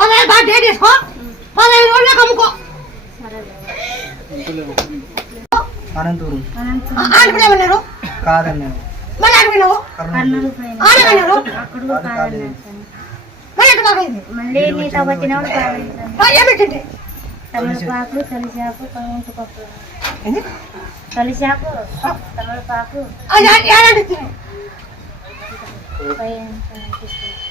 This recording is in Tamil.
பதாய் பாட்டு ஏடிஸ்கோ பதாய் நோல்ல கமுக்கோ அனந்தூர் ஆண்டு பிள்ளை மணி நேரம் காதல் நேரம் மலாடு வினோ ஆண்டு பிள்ளை நேரம் மலாடு பாக்கு மல்லே நீ தவத்தி நேரம் பாக்கு பாய் எமிட்டு தமிழ் பாக்கு தலிசாக்கு பங்கு பாக்கு தலிசாக்கு தமிழ் பாக்கு ஆ யார் யார் அடிச்சீங்க பையன் பையன்